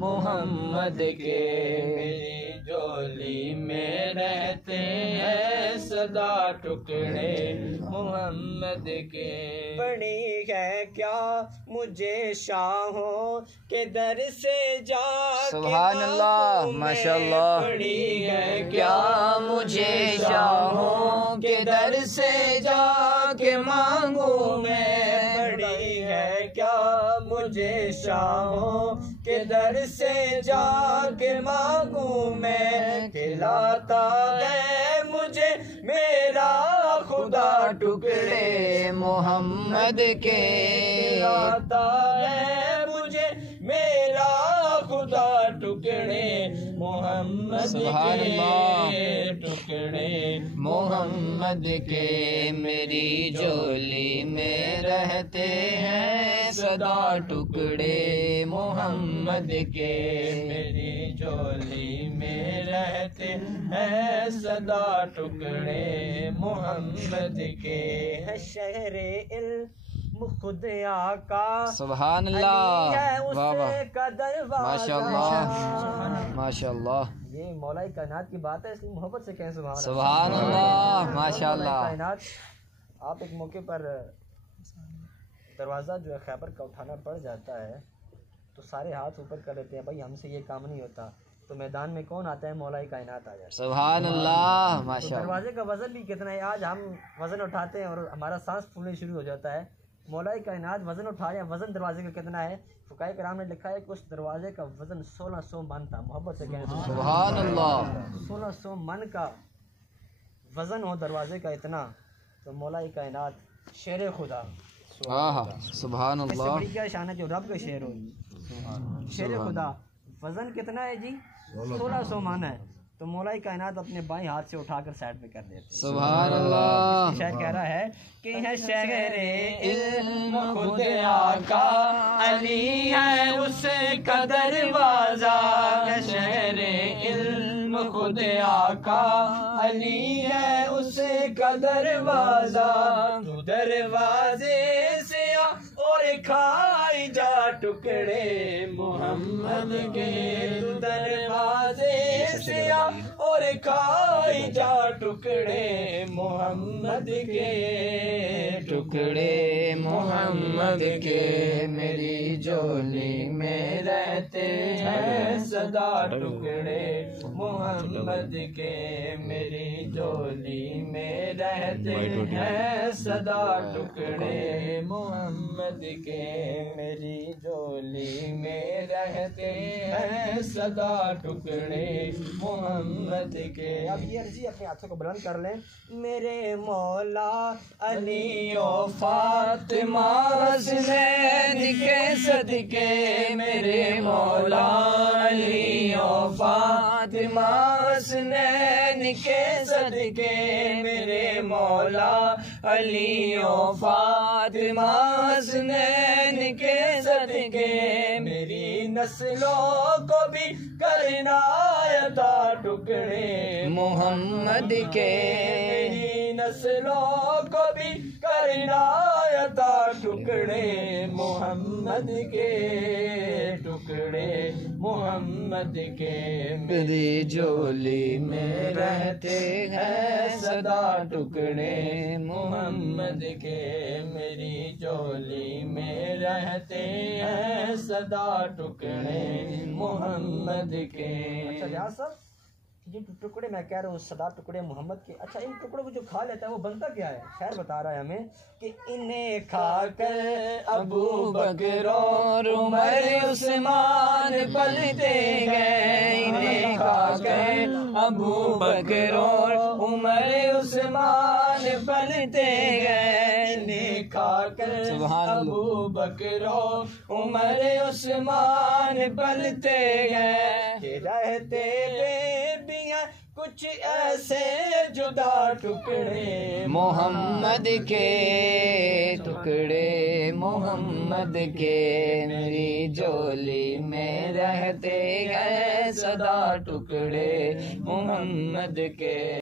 محمد کے میری جولی میں رہتے ہیں سدا ٹکڑے محمد کے۔ پڑی ہے کیا مجھے شاہوں کے در سے جا کے سبحان اللہ ماشاء اللہ۔ پڑی ہے کیا مجھے شاہوں کے در سے جا کے مانگوں میں، پڑی ہے کیا مجھے شاہوں کے در سے جا کے مانگوں میں، کھلاتا ہے مجھے میرا خدا ٹکڑے محمد کے، کھلاتا ہے مجھے میرا خدا ٹکڑے محمد سبحان کے اللہ۔ ٹکڑے محمد کے میری جولی میں رہتے ہیں سدا ٹکڑے محمد کے، میری جولی میں رہتے ہیں سدا ٹکڑے محمد کے، ہے شہر علم خود آقا سبحان اللہ علی ہے اس واہ واہ کا دروازہ۔ ماشاء اللہ ماشاء اللہ۔ یہ مولا کائنات کی بات ہے، اس لیے محبت سے کہیں سبحان اللہ۔ سبحان اللہ ماشاء مولا اللہ۔ کائنات آپ ایک موقع پر دروازہ جو ہے خیبر کا اٹھانا پڑ جاتا ہے تو سارے ہاتھ اوپر کر لیتے ہیں، بھائی ہم سے یہ کام نہیں ہوتا، تو میدان میں کون آتا ہے؟ مولا کائنات آ جاتا ہے۔ سبحان اللہ تو ماشاء اللہ۔ دروازے کا وزن بھی کتنا ہے، آج ہم وزن اٹھاتے ہیں اور ہمارا سانس پھولنے شروع ہو جاتا ہے، مولا کائنات وزن اٹھا رہے ہیں، وزن دروازے کا کتنا ہے؟ فقہاء کرام نے لکھا ہے کہ اس دروازے کا وزن 1600 من تھا۔ محبت سے کہیں سبحان اللہ۔ 1600 من کا وزن ہو دروازے کا اتنا، تو مولا کائنات شیر خدا، آہا سبحان اس سے اللہ۔ بڑی کیا شان ہے جو رب کا شیر ہو، شیر خدا۔ وزن کتنا ہے جی؟ 1600 من ہے، تو مولا کائنات اپنے بائیں ہاتھ سے اٹھا کر سائڈ پہ کر دیتے۔ سبحان اللہ۔ شاعر کہہ رہا ہے کہ ہے شہر علم خود آقا علی ہے اس کا دروازہ، ہے شہر علم خود آقا علی ہے اس کا دروازہ، تو دروازے سے آ اور کھائی جا ٹکڑے محمد کے، تو دروازے سے آ اور کھائی جا ٹکڑے محمد کے، ٹکڑے محمد کے میری جولی میں رہتے ہیں صدا ٹکڑے محمد کے میری جولی میں رہتے ہیں، صدا ٹکڑے محمد کے میری جولی میں رہتے ہیں، صدا ٹکڑے محمد کے۔ اب یہ عرضی اپنے ہاتھوں کو بلند کر لیں۔ میرے مولا علی و فاطمہ حسنین کے صدقے، میرے مولا علی و فاطمہ حسنین کے صدقے، میرے مولا علی و فاطمہ حسنین کے صدقے، میری نسلوں کو بھی کرنا عطا ٹکڑے محمد کے، میری نسلوں کو بھی کرنا عطا ٹکڑے محمد کے، ٹکڑے محمد کے میری جولی میں رہتے ہیں صدا ٹکڑے محمد کے، میری جولی میں رہتے ہیں صدا ٹکڑے محمد کے۔ اچھا ریاض صاحب، یہ ٹکڑے میں کہہ رہا ہوں صدا ٹکڑے محمد کے، اچھا ان ٹکڑوں کو جو کھا لیتا ہے وہ بنتا کیا ہے؟ خیر بتا رہا ہے ہمیں کہ انہیں کھا کر ابو بکر اور عمر عثمان پلتے گئے، انہیں کھا کر ابو بکر اور عمر عثمان پلتے گئے، انہیں کھا کر ابو بکر اور عمر عثمان پلتے گئے، کہ رہتے کچھ ایسے جدا ٹکڑے محمد کے، ٹکڑے محمد کے میری جولی میں رہتے ہیں سدا ٹکڑے محمد کے۔